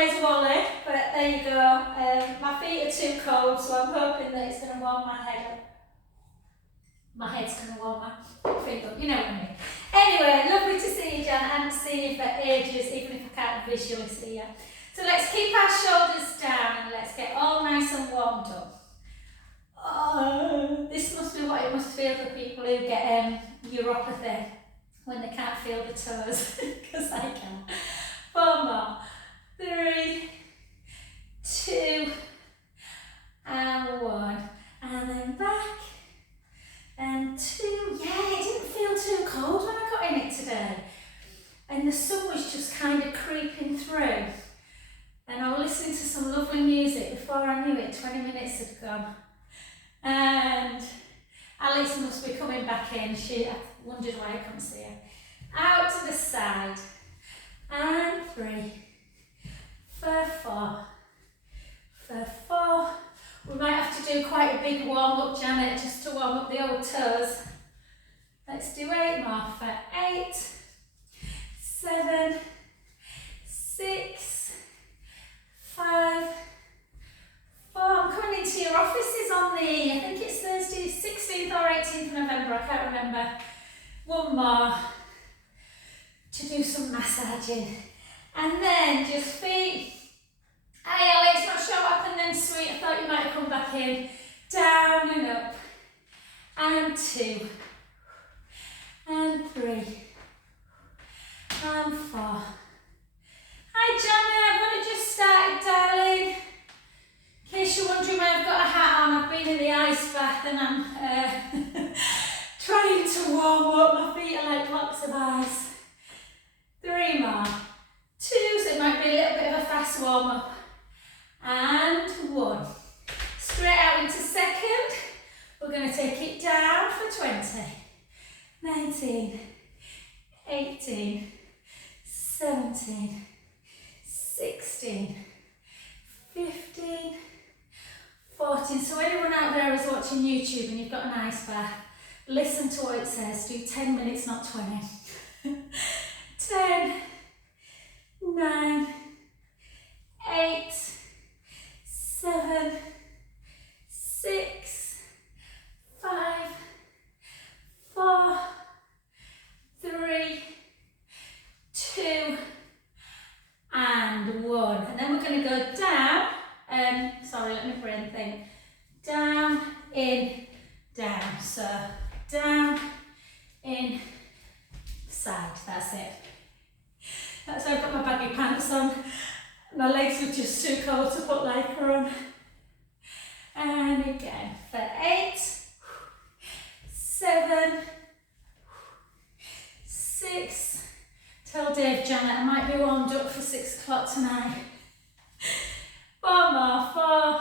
where's Wally, but there you go. My feet are too cold, so I'm hoping that it's going to warm my head up. My head's going to warm my feet up, you know what I mean. Anyway, lovely to see you, Jan. I haven't seen you for ages, even if I can't visually see you. So let's keep our shoulders down and let's get all nice and warmed up. Oh, this must be what it must feel for people who get neuropathy when they can't feel the toes, because I can. 4 more. 3, 2, and 1. And then back. And 2. Yeah, it didn't feel too cold when I got in it today. And the sun was just kind of creeping through. And I was listening to some lovely music. Before I knew it, 20 minutes had gone. And Alex must be coming back in. I wondered why I couldn't see her. Out to the side. And 3. For 4. For 4. We might have to do quite a big warm up, Janet, just to warm up the old toes. Let's do 8 more. For 8, 7, 6, 5, 4. I'm coming into your offices on I think it's Thursday, 16th or 18th of November, I can't remember. 1 more to do some massaging. And then just feet. Hey Alex, not sure what happened then, sweet. I thought you might have come back in. Down and up. And 2. And 3. And 4. Hi Janet, I've only just started, darling. In case you're wondering why I've got a hat on, I've been in the ice bath and I'm trying to warm up. My feet are like blocks of ice. 3 more. 2, so it might be a little bit of a fast warm up. And 1. Straight out into second. We're going to take it down for 20. 19. 18. 17. 16. 15. 14. So anyone out there who's watching YouTube and you've got an ice bath, listen to what it says. Do 10 minutes, not 20. 10. 9. 8. 7. 6. 5. 4. 3. 2. And 1. And then we're going to go down. Sorry, let me brain think. Down, in, down. So down, in, side. That's it. That's how I've got my baggy pants on. My legs were just too cold to put lycra on. And again for 8, 7, 6. Tell Dave, Janet, I might be warmed up for 6 o'clock tonight. 4 more. 4,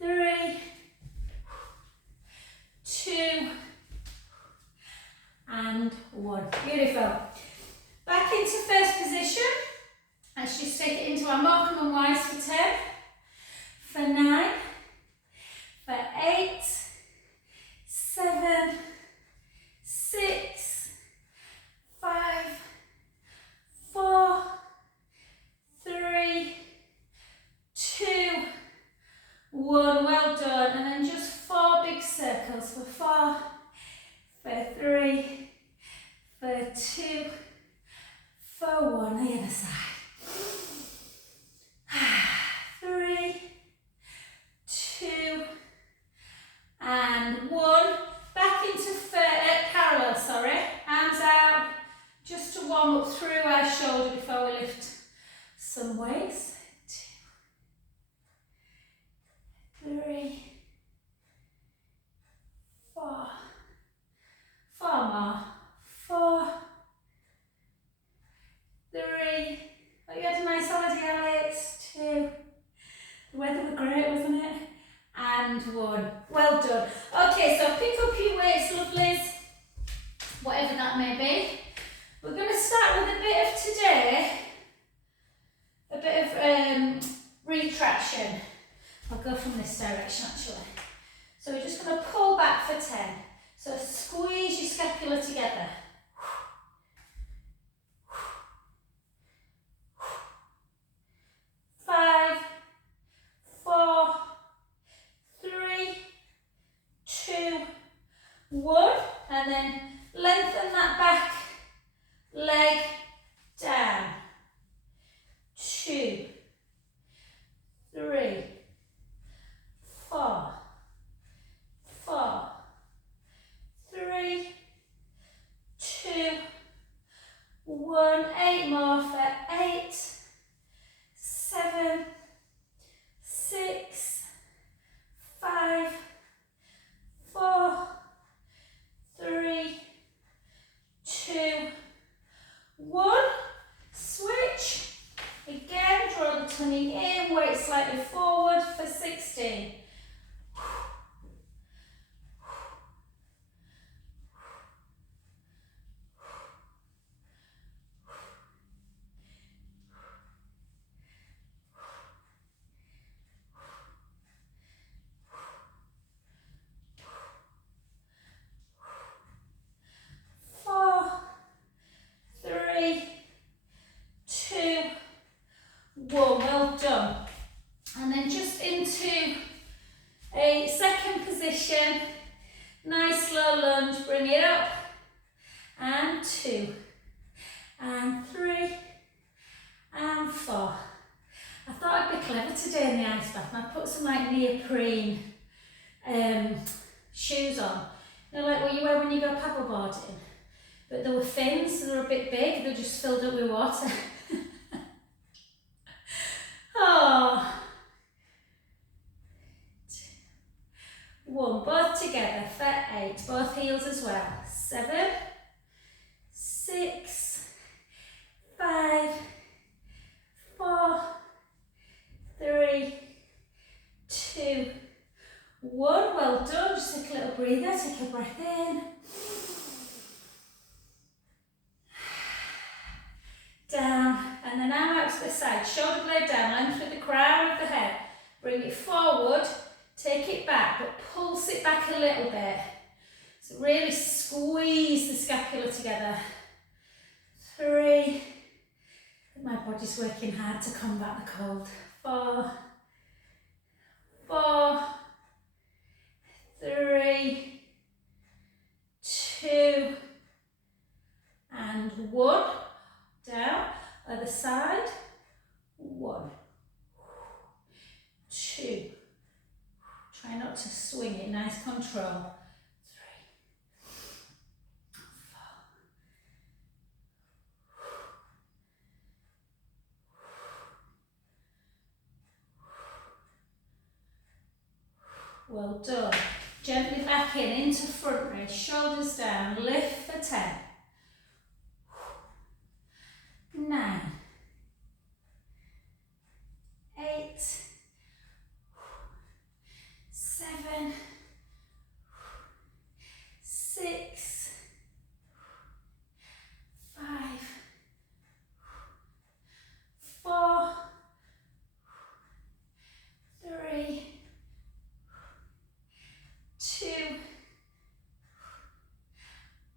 3, 2, and 1. Beautiful. Back into first position. Let's just take it into our Morecambe and Wise for 10. For 9. For 8. 7. 6. 5. 4. 3. 2. 1. Well done. And then just 4 big circles for 4. For 3. For 2. For 1. The other side. 3. 2. And 1. Back into parallel, sorry. Arms out. Just to warm up through our shoulder before we lift some weights. 2. 3. 4. 4 more. 4. 3. Oh, you had a nice holiday, Alex. 2. The weather was great, wasn't it? And 1. Well done. Okay, so pick up your weights, lovelies. Whatever that may be. We're going to start with a bit of today. A bit of retraction. I'll go from this direction actually. So we're just going to pull back for 10. So squeeze your scapula together. lengthen that back leg down. 2, 3, 4, 4, 3, 2, 1. 8 more for 8, 7, 6, 5, 4, 3, 2, 1. Switch. Again, draw the tummy in, weight slightly forward for 16. Well done. And then just into a second position. Nice slow lunge, bring it up. And 2, and 3, and 4. I thought I'd be clever today in the ice bath, and I put some like neoprene shoes on. You know, like what you wear when you go paddleboarding. But they were thin, so they were a bit big, they just filled up with water. Oh. 1, both together for 8, both heels as well. 7, 6, 5, 4, 3, 2, 1. Well done. Just take a little breather, take a breath in. Down, and then arm out to the side, shoulder blade down, length through the crown of the head. Bring it forward, take it back, but pulse it back a little bit. So really squeeze the scapula together. 3, my body's working hard to combat the cold. 4, 4, 3, 2, and 1. Down, other side. 1, 2. Try not to swing it, nice control. 3, 4. Well done. Gently back in, into front raise, shoulders down, lift for 10. 9, 8, 7, 6, 5, 4, 3, 2,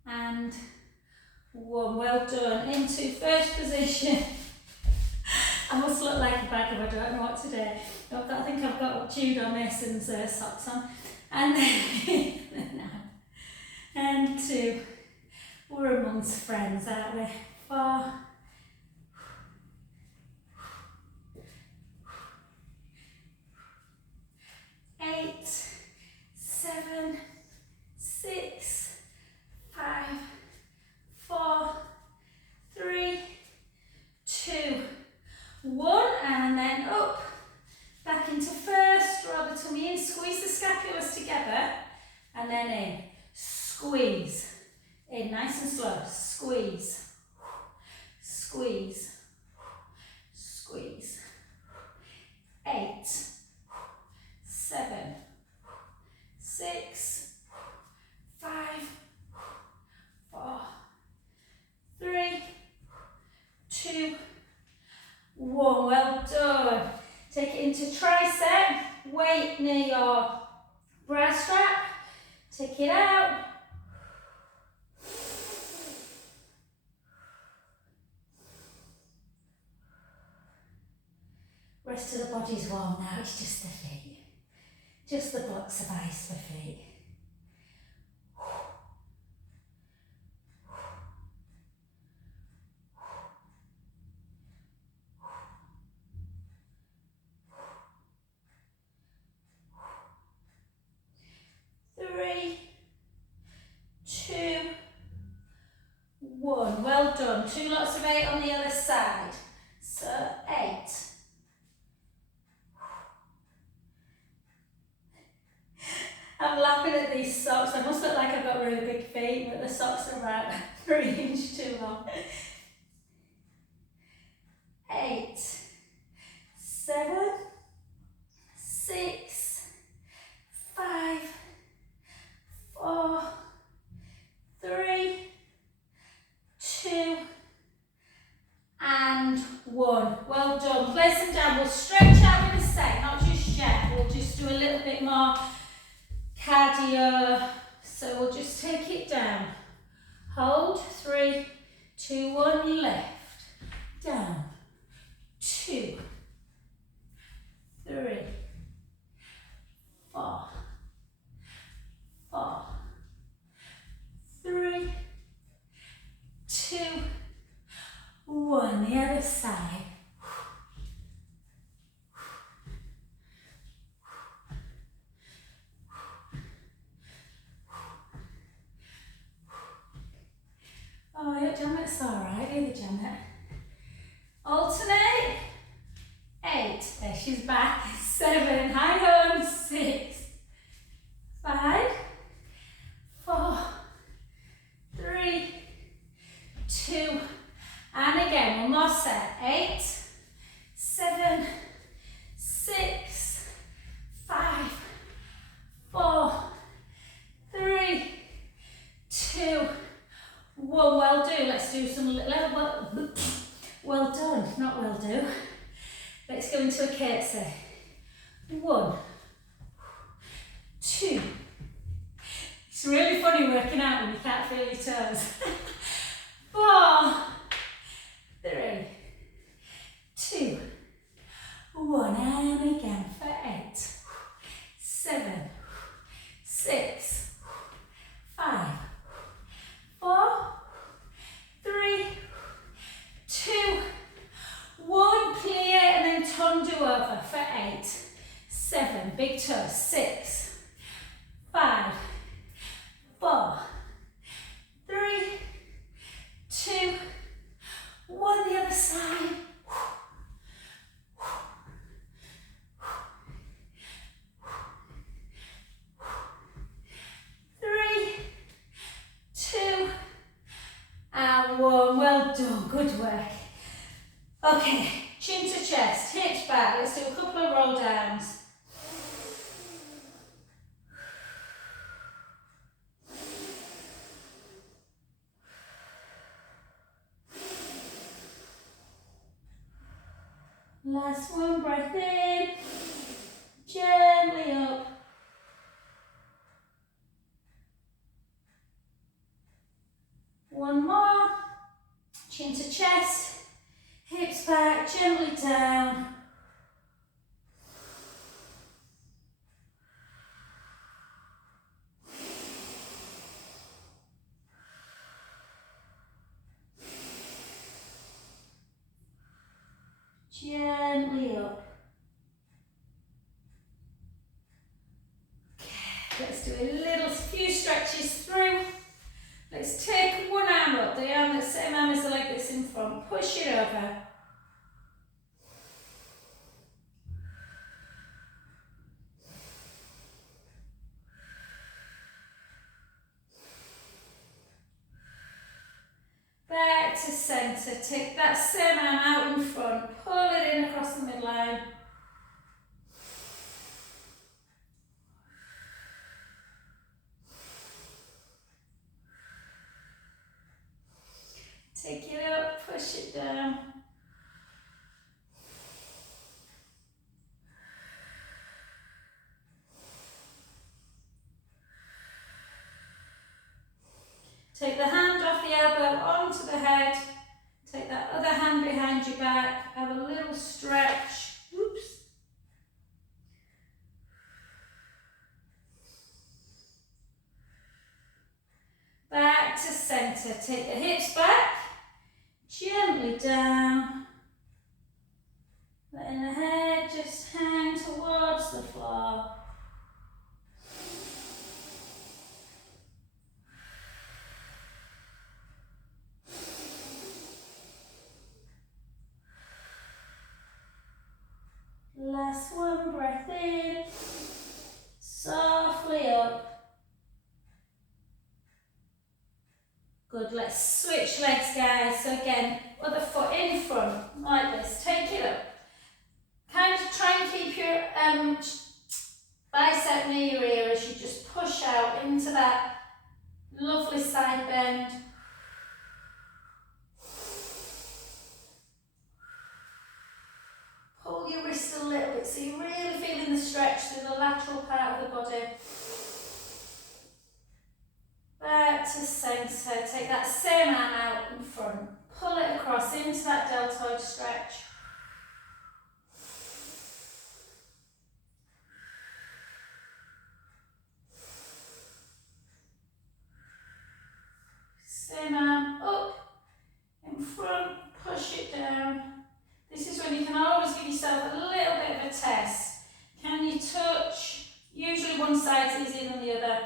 and 1. Well done. Into first position. I must look like a bag if I don't know what to do. I think I've got Judo Mason's socks on. And then now. And 2. We're amongst friends, aren't we? 4. 8, 7, 6, 5, 4, 3, 2, 1, and then up, back into first, draw the tummy in, squeeze the scapulas together, and then in, squeeze, in nice and slow, squeeze, squeeze, squeeze, 8, 7, 6, 5, 4, 3, 2, 1. Well done. Take it into tricep, weight near your bra strap, take it out. Rest of the body's warm now, it's just the feet. Just the blocks of ice for feet. 1. Well done. 2 lots of 8 on the other side. So 8. I'm laughing at these socks. I must look like I've got really big feet, but the socks are about 3 inches too long. 8, 7, 6, 5, 4, 3, 2, and 1. Well done. Place them down. We'll stretch out in a sec, not just yet. We'll just do a little bit more cardio. So we'll just take it down. Hold. 3, 2, 1. Lift. Down. 2, 3, 4, 4, 3, 2, 1. The other side. Oh, yeah, Janet's alright, either Janet. Alternate. 8. There, she's back. 7. High home. 6, 5, 4, 3, 2, and again, one more set. 8, 7, 6, 5, 4, 3, 2, 1. Well do. Let's do some well done, not well do. Let's go into a curtsy. 1, 2. It's really funny working out when you can't feel your toes. 4, 3, 2, 1, and again for 8, 7, 6, 5, 4, 3, 2, 1. Clear and then turn do over for 8, 7. Big toe. 6, 5, 4, 3, 2, 1. The other side. 3, 2, and 1. Well done. Good work. Okay, chin to chest, hips back. Let's do a couple of roll downs. Last one, breath in, gently up. One more, chin to chest, hips back, gently down. Gently up. Okay, let's do a few stretches through. Let's take one arm up, the same arm as the leg that's in front. Push it over. Back to centre. Take that same arm out in front. Pull it in across the midline. Take it up, push it down. Take the hand off the elbow onto the head. Take that other hand behind your back. Have a little stretch. Oops. Back to centre. Take the hips back. Gently down. Letting the head just hang towards the floor. legs, guys. So again, other foot in front, like this. Take it up. Kind of try and keep your bicep near your ear as you just push out into that lovely side bend. Pull your wrist a little bit so you're really feeling the stretch through the lateral part of the body. Back to centre. Take that same arm out in front. Pull it across into that deltoid stretch. Same arm up, in front, push it down. This is when you can always give yourself a little bit of a test. Can you touch? Usually one side's easier than the other.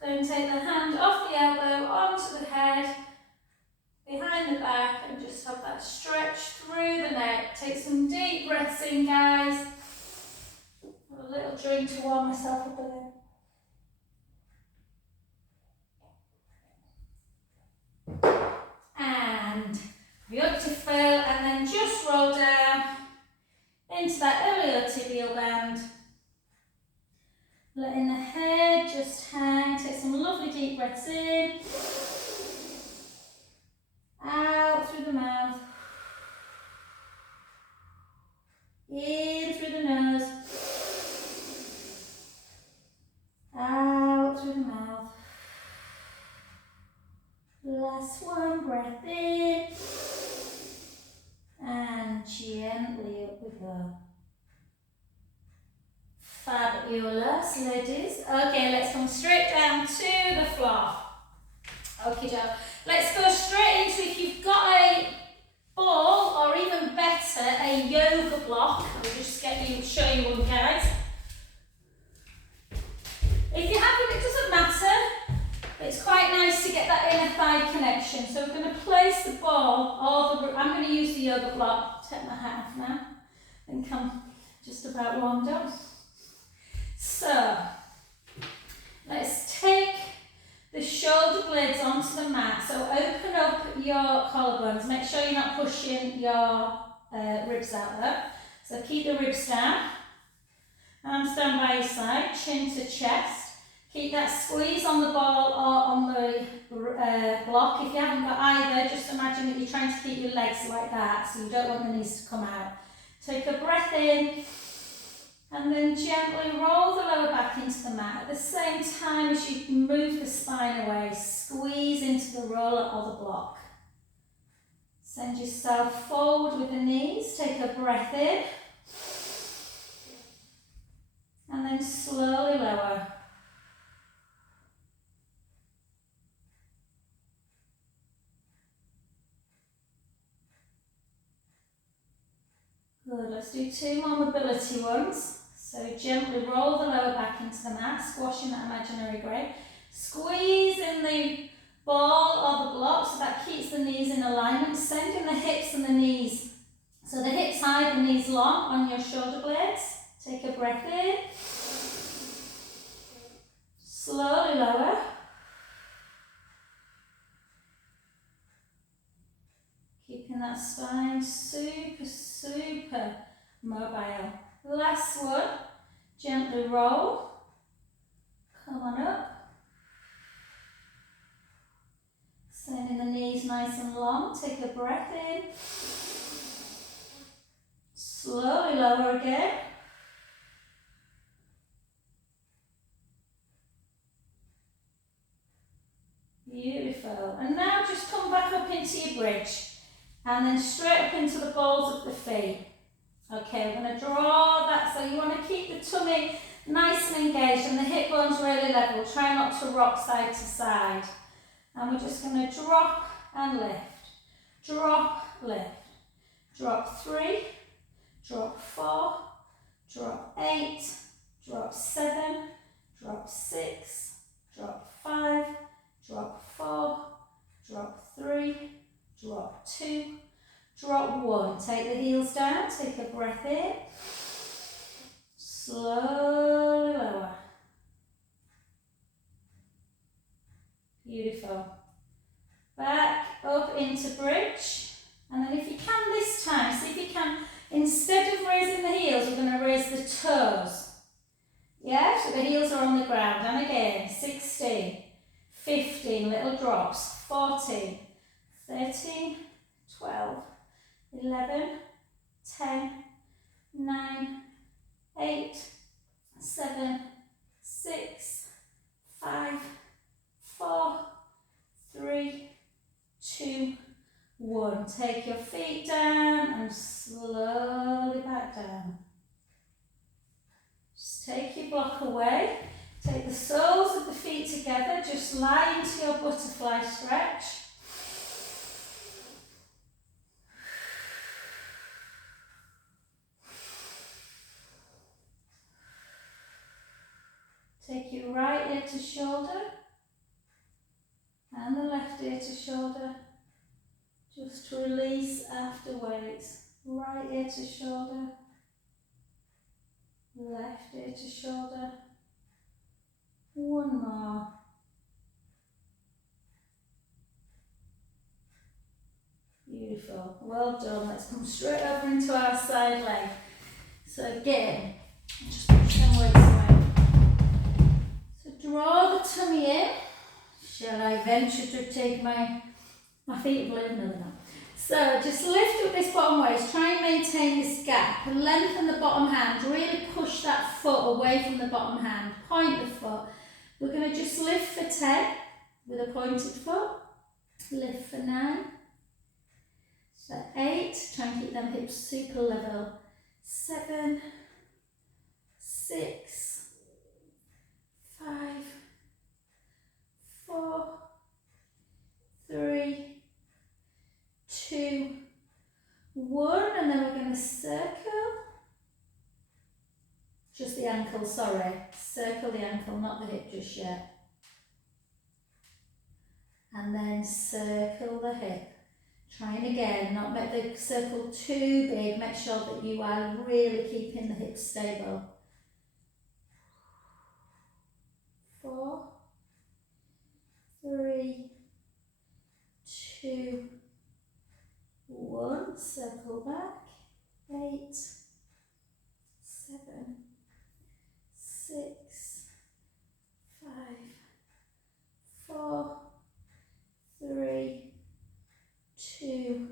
Then take the hand off the elbow onto the head, behind the back, and just have that stretch through the neck. Take some deep breaths in, guys. A little drink to warm myself up a bit. And beautiful, and then just roll down into that iliotibial band. Letting the head just hang. Take some lovely deep breaths in. Out through the mouth. In through the nose. Out through the mouth. Last one, breath in. And gently up we go. Fabulous, ladies. Okay, let's come straight down to the floor. Okay, Joe. Let's go straight into, if you've got a ball, or even better, a yoga block. I'll just show you one, guys. If you have it, it doesn't matter. It's quite nice to get that inner thigh connection. So we're going to place the ball, I'm going to use the yoga block. Take my hat off now. I think I'm just about warmed up. So, let's take the shoulder blades onto the mat. So open up your collarbones. Make sure you're not pushing your ribs out there. So keep the ribs down. Arms stand by your side, chin to chest. Keep that squeeze on the ball or on the block. If you haven't got either, just imagine that you're trying to keep your legs like that, so you don't want the knees to come out. Take a breath in, and then gently roll the lower back into the mat. At the same time as you move the spine away, squeeze into the roller or the block. Send yourself forward with the knees. Take a breath in, and then slowly lower. Good, let's do two more mobility ones. So gently roll the lower back into the mat, squashing that imaginary grey. Squeeze in the ball or the block so that keeps the knees in alignment. Sending the hips and the knees. So the hips high, the knees long on your shoulder blades. Take a breath in. Slowly lower. Keeping that spine super, super mobile. Last one, gently roll. Come on up. Sending the knees nice and long. Take a breath in. Slowly lower again. Beautiful. And now just come back up into your bridge. And then straight up into the balls of the feet. Okay, we're going to draw that, so you want to keep the tummy nice and engaged and the hip bones really level. Try not to rock side to side. And we're just going to drop and lift. Drop, lift. Drop 3, drop 4, drop 8, drop 7, drop 6, drop 5, drop 4, drop 3, drop 2, drop 1. Take the heels down, take a breath in. Slowly lower. heels are on the ground. And again, 16, 15, little drops, 14, 13, 12, 11, 10, 9, 8, 7, 6, 5, 4, 3, 2, 1. Take your feet down and slowly back down. Just take your block away. Take the soles of the feet together. Just lie into your butterfly stretch. Take your right ear to shoulder and the left ear to shoulder. Just release after weights. Right ear to shoulder, left ear to shoulder. One more. Beautiful. Well done. Let's come straight over into our side leg. So again, just push them weights away. So draw the tummy in. Shall I venture to take my feet are blue? No, they're not. So just lift up this bottom waist. Try and maintain this gap. Lengthen the bottom hand. Really push that foot away from the bottom hand. Point the foot. We're going to just lift for 10 with a pointed foot. Lift for 9. So 8. Try and keep them hips super level. 7, 6, 5, 4, 3, 2, 1, and then we're going to circle. Just the ankle, sorry. Circle the ankle, not the hip just yet. And then circle the hip. Trying again, not make the circle too big. Make sure that you are really keeping the hips stable. 4, 3, 2, 1. Circle back. 8, 7, 6, 5, 4, 3, 2,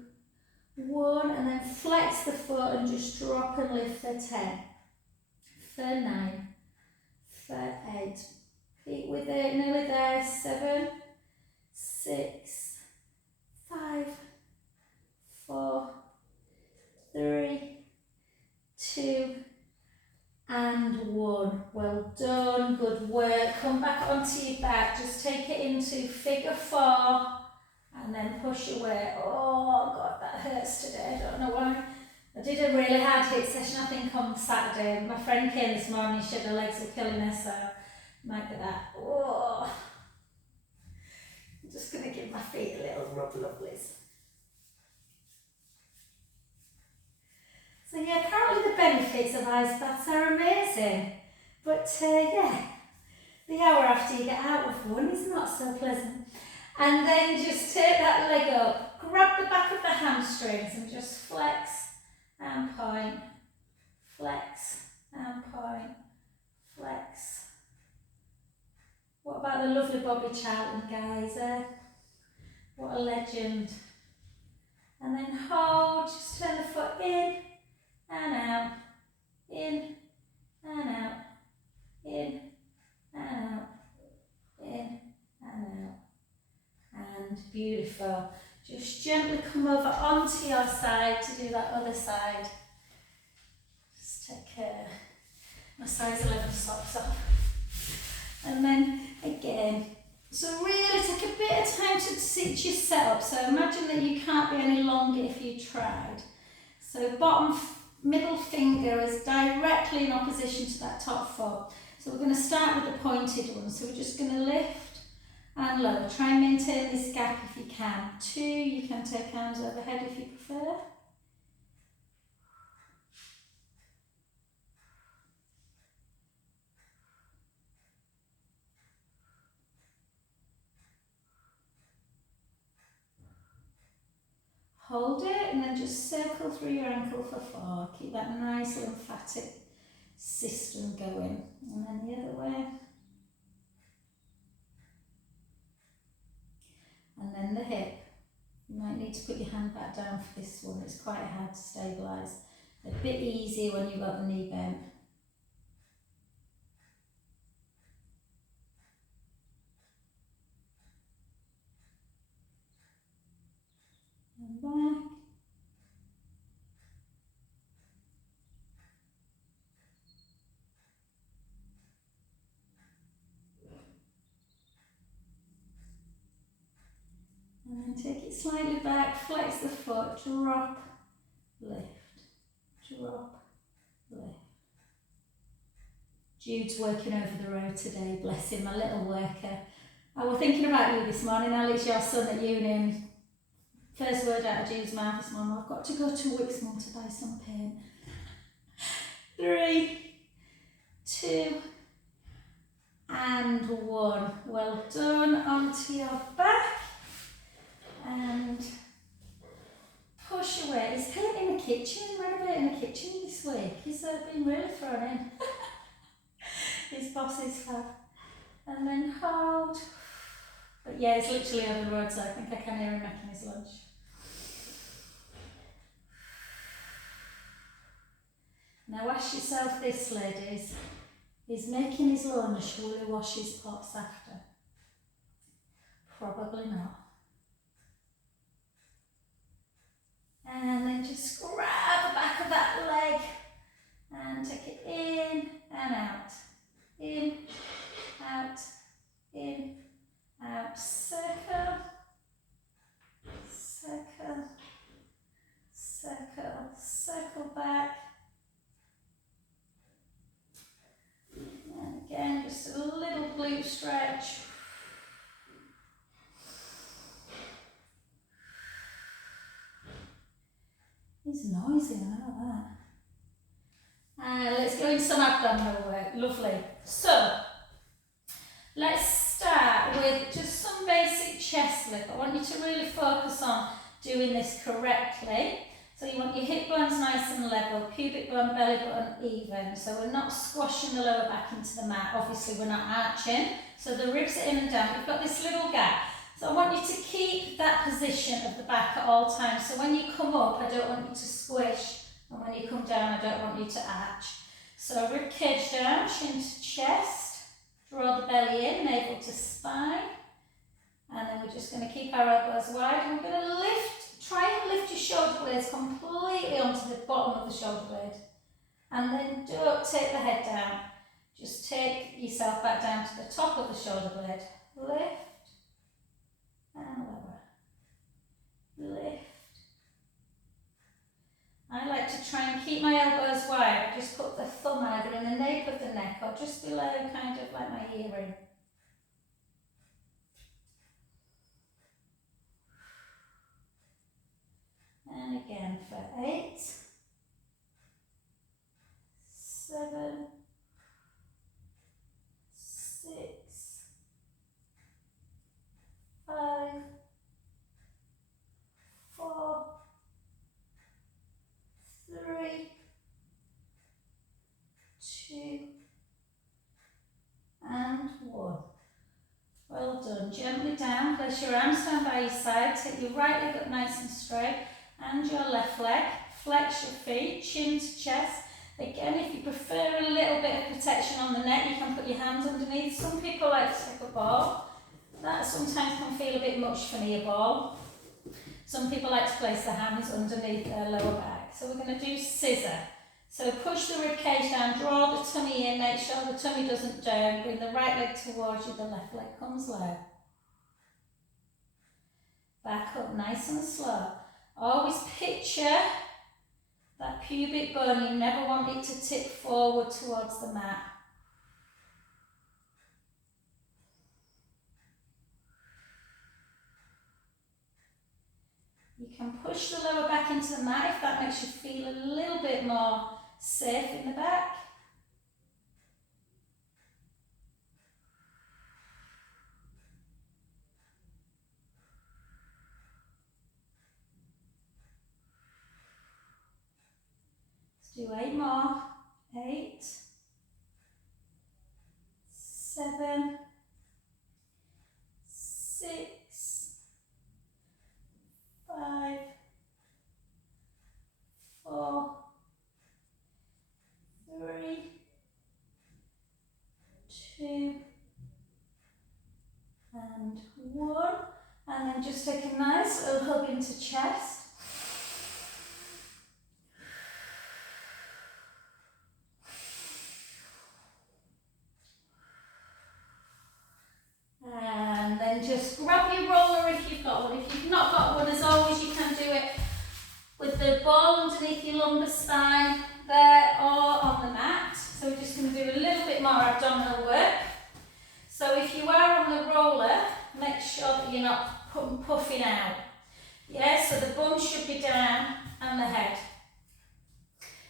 1, and then flex the foot and just drop and lift for 10, for 9, for 8. Keep with it, nearly there. 7, 6, 5, 4, 3, 2, and 1. Well done, good work. Come back onto your back. Just take it into figure 4. And then push away. Oh God, that hurts today. I don't know why. I did a really hard HIIT session, I think, on Saturday. My friend came this morning, she said her legs were killing her, so I might get that. Oh. I'm just going to give my feet a little rub, lovelies. So yeah, apparently the benefits of ice baths are amazing. But yeah, the hour after you get out of one is not so pleasant. And then just take that leg up, grab the back of the hamstrings and just flex and point, flex and point, flex. What about the lovely Bobby Charlton guys? What a legend. And then hold, just turn the foot in and out, in and out, in and out, in and out. And beautiful. Just gently come over onto your side to do that other side. Just take my size 11 socks off. And then again. So really take a bit of time to sit your setup. So imagine that you can't be any longer if you tried. So middle finger is directly in opposition to that top foot. So we're going to start with the pointed one. So we're just going to lift and lower. Try and maintain this gap if you can. 2, you can take arms overhead if you prefer. Hold it and then just circle through your ankle for 4. Keep that nice lymphatic system going. And then the other way. And then the hip. You might need to put your hand back down for this one. It's quite hard to stabilise. A bit easier when you've got the knee bent. And back. And then take it slightly back, flex the foot, drop, lift, drop, lift. Jude's working over the road today, bless him, my little worker. I was thinking about you this morning, Alex, your son at uni. First word out of Jude's mouth is, Mum, I've got to go to Wixmore to buy some paint. 3, 2, and 1. Well done, onto your back. And push away. He's painting the kitchen, renovating the kitchen this week. He's been really thrown in. His bosses have. And then hold. But yeah, he's literally over the road, so I think I can hear him making his lunch. Now ask yourself this, ladies. He's making his lunch, will he wash his pots after? Probably not. And then just grab the back of that leg and take it in and out. In, out, in, out. Circle, circle, circle, circle back. And again, just a little glute stretch. It's noisy, I know that. Let's go into some abdominal work. Lovely. So, let's start with just some basic chest lift. I want you to really focus on doing this correctly. So you want your hip bones nice and level, pubic bone, belly button even. So we're not squashing the lower back into the mat. Obviously we're not arching. So the ribs are in and down. We've got this little gap. So I want you to keep that position of the back at all times. So when you come up, I don't want you to squish. And when you come down, I don't want you to arch. So rib cage down, chin to chest. Draw the belly in, navel to spine. And then we're just going to keep our elbows wide. And we're going to lift, try and lift your shoulder blades completely onto the bottom of the shoulder blade. And then don't take the head down. Just take yourself back down to the top of the shoulder blade. Lift. And lower. Lift. I like to try and keep my elbows wide. I just put the thumb either in the nape of the neck or just below, kind of like my earring. And again for 8, 7, 6, 5, 4, 3, 2, and 1. Well done. Gently down, place your arms down by your side, take your right leg up nice and straight, and your left leg. Flex your feet, chin to chest. Again, if you prefer a little bit of protection on the neck, you can put your hands underneath. Some people like to take a ball. That sometimes can feel a bit much for me, a ball. Some people like to place their hands underneath their lower back. So we're going to do scissor. So push the rib cage down, draw the tummy in, make sure the tummy doesn't turn, bring the right leg towards you, the left leg comes low. Back up nice and slow. Always picture that pubic bone, you never want it to tip forward towards the mat. You can push the lower back into the mat if that makes you feel a little bit more safe in the back. Let's do 8 more. 8, 7, 6, 5, 4, 3, 2, and 1. And then just take a nice little hug into chest. And then just grab your roller if you've got one. If you've not got one, as always, you can do it with the ball underneath your lumbar spine there or on the mat. So we're just going to do a little bit more abdominal work. So if you are on the roller, make sure that you're not puffing out. Yeah, so the bum should be down and the head.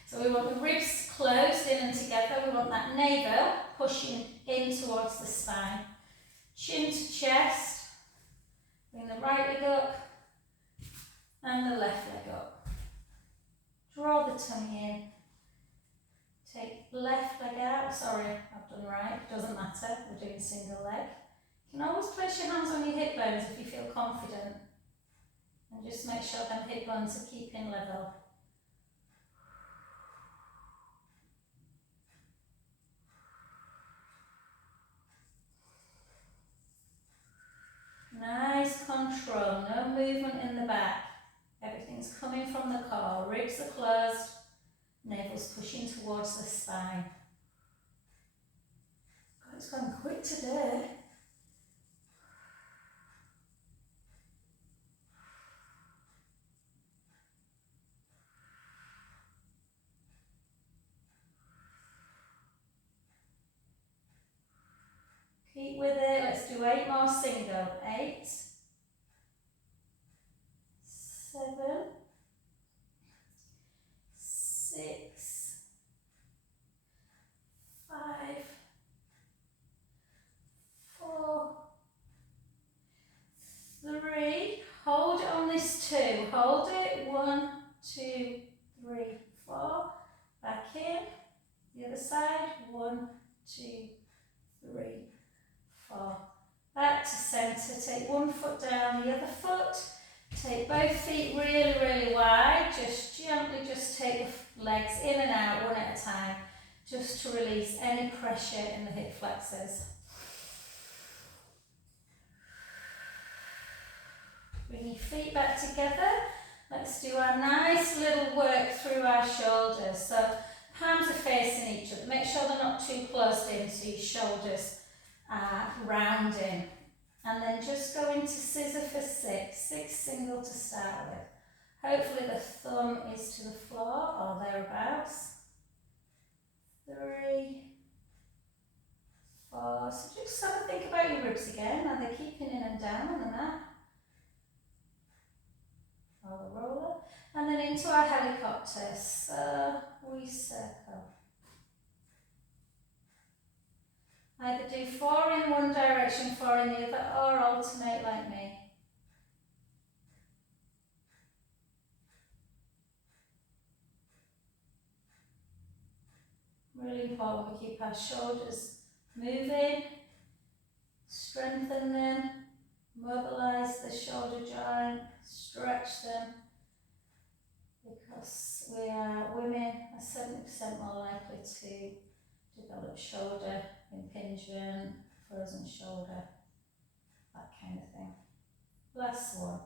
So we want the ribs closed in and together. We want that navel pushing in towards the spine. Chin to chest. Bring the right leg up and the left leg up. Draw the tummy in. Take left leg out. Sorry, I've done right. It doesn't matter. We're doing single leg. You can always place your hands on your hip bones if you feel confident. And just make sure them hip bones are keeping level. Nice control, no movement in the back. Everything's coming from the core. Ribs are closed, navel's pushing towards the spine. God, it's going quick today. Keep with it. Let's do 8 more single. 8, 7, 6, 5, 4, 3. Hold it on this 2. Hold it. 1, 2, 3, 4. Back in. The other side. 1, 2, 3, 4. Back to centre. Take one foot down the other foot. Take both feet really, really wide. Just gently just take the legs in and out one at a time, just to release any pressure in the hip flexors. Bring your feet back together. Let's do our nice little work through our shoulders. So palms are facing each other. Make sure they're not too closed in so your shoulders are rounding. And then just go into scissor for 6. 6 single to start with. Hopefully the thumb is to the floor or thereabouts. 3, 4. So just have a think about your ribs again. Are they keeping in and down on the mat? Or the roller. And then into our helicopter. So we circle. Either do 4 in one direction, 4 in the other, or alternate like me. Really important we keep our shoulders moving, strengthen them, mobilise the shoulder joint, stretch them, because women are 70% more likely to develop shoulder impingement, frozen shoulder, that kind of thing. Last one.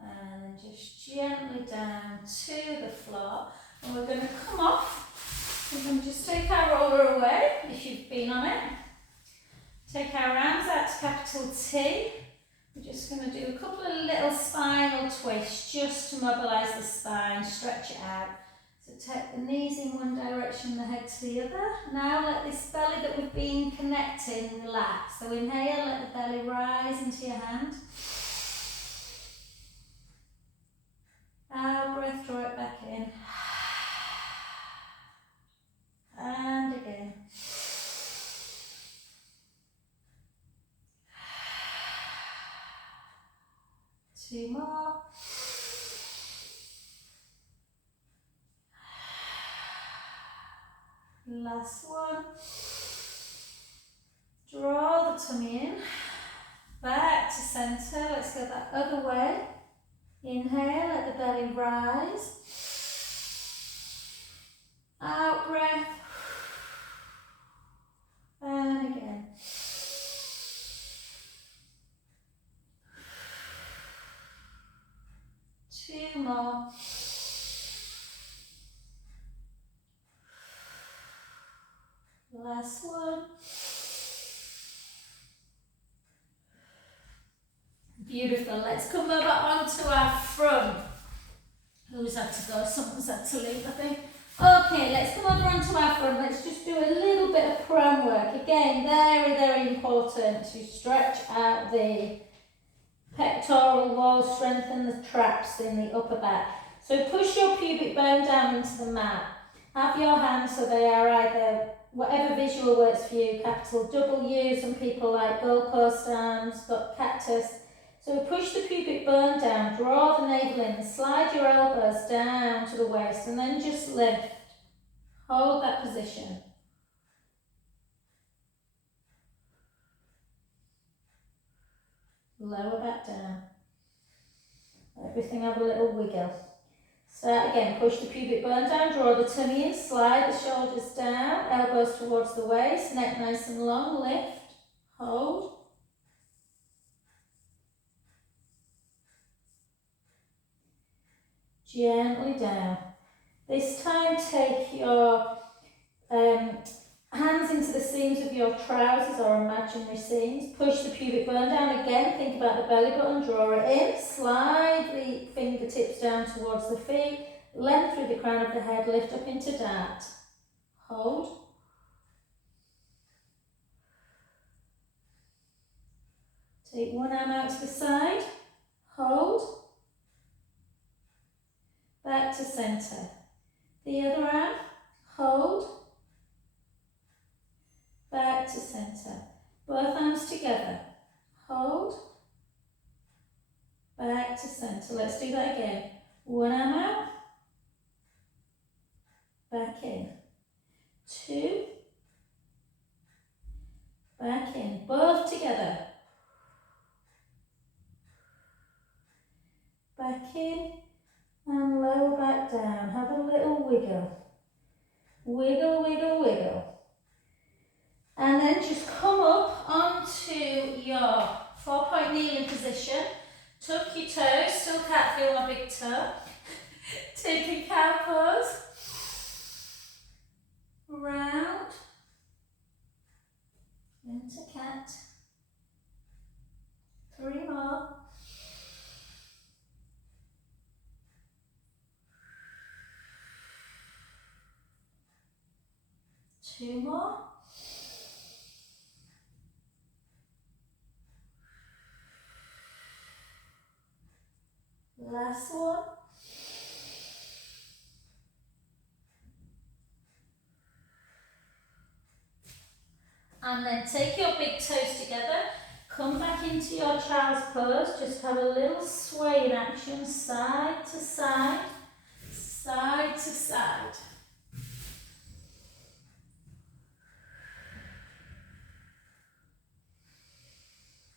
And then just gently down to the floor. And we're going to come off. We're going to just take our roller away, if you've been on it. Take our arms out to capital T. We're just going to do a couple of little spinal twists just to mobilise the spine, stretch it out. So take the knees in one direction, the head to the other. Now let this belly that we've been connecting relax. So inhale, let the belly rise into your hand. Out breath, draw it back in. And again. 2 more. Last one. Draw the tummy in. Back to centre. Let's go that other way. Inhale, let the belly rise. Out breath. And again. Two more. Last one. Beautiful. Let's come over onto our front. Who's had to go? Someone's had to leave, I think. Okay, let's come over onto our front. Let's just do a little bit of pram work. Again, very, very important to stretch out the pectoral wall, strengthen the traps in the upper back. So push your pubic bone down into the mat. Have your hands so they are either, whatever visual works for you, capital W, some people like goalpost arms, got cactus. So push the pubic bone down, draw the navel in, slide your elbows down to the waist and then just lift. Hold that position. Lower back down. Everything have a little wiggle. Start again, push the pubic bone down, draw the tummy in, slide the shoulders down, elbows towards the waist, neck nice and long, lift, hold. Gently down. This time take your hands into the seams of your trousers or imaginary seams. Push the pubic bone down again, think about the belly button, draw it in, slide the fingertips down towards the feet, length through the crown of the head, lift up into dart. Hold. Take one arm out to the side, hold. Back to centre. The other arm, hold. Back to centre. Both arms together. Hold. Back to centre. Let's do that again. One arm out. Back in. Two. Back in. Both together. Back in. And lower back down. Have a little wiggle. Wiggle, wiggle, wiggle. And then just come up onto your 4-point kneeling position. Tuck your toes, still can't feel my big toe. Taking cow pose. Round. Into cat. 3 more. Two more. Last one. And then take your big toes together, come back into your child's pose, just have a little sway in action, side to side, side to side.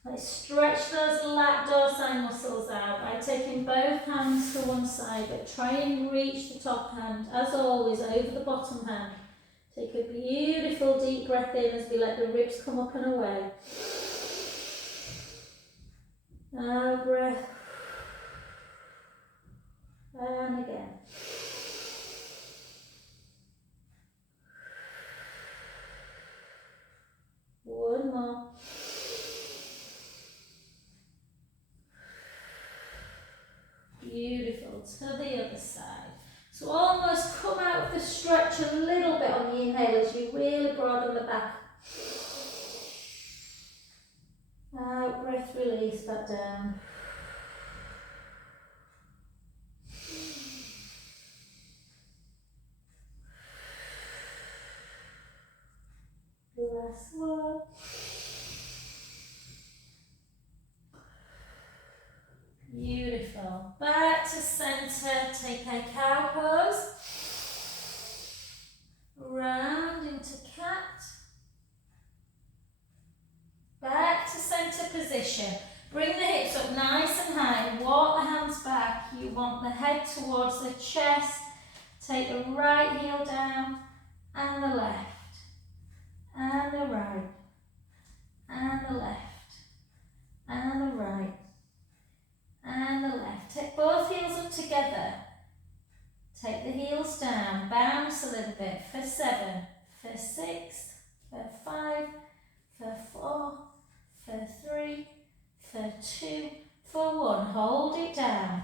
Let's stretch those lat dorsi muscles out by taking both hands to one side, but try and reach the top hand, as always, over the bottom hand. Take a beautiful deep breath in as we let the ribs come up and away. Out breath. And again. One more. Beautiful. To the other side. So almost come out of the stretch a little bit on the inhale as you really broaden the back. Out, breath, release back down. Last one. Beautiful. Back to centre, take a cow pose. Round position. Bring the hips up nice and high, walk the hands back. You want the head towards the chest. Take the right heel down and the left, and the right, and the left, and the right, and the left. Take both heels up together. Take the heels down, bounce a little bit for 7, for 6, for 5, for 4, for 3, for 2, for 1. Hold it down.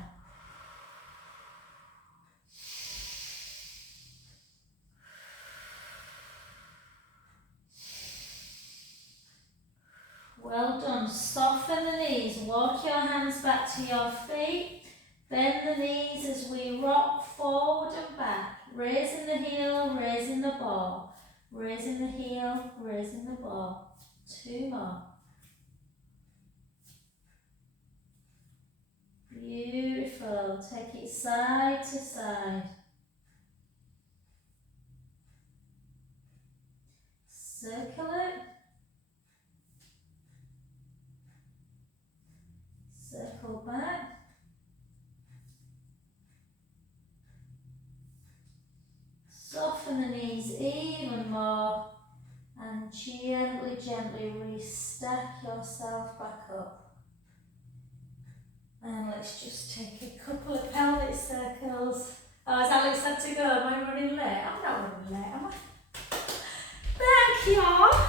Well done. Soften the knees. Walk your hands back to your feet. Bend the knees as we rock forward and back. Raising the heel, raising the ball. Raising the heel, raising the ball. 2 more. Beautiful. Take it side to side. Circle it. Circle back. Soften the knees even more and gently, gently restack yourself back up. And let's just take a couple of pelvic circles. Oh, has Alex had to go? Am I running late? I'm not running late, am I? Thank you.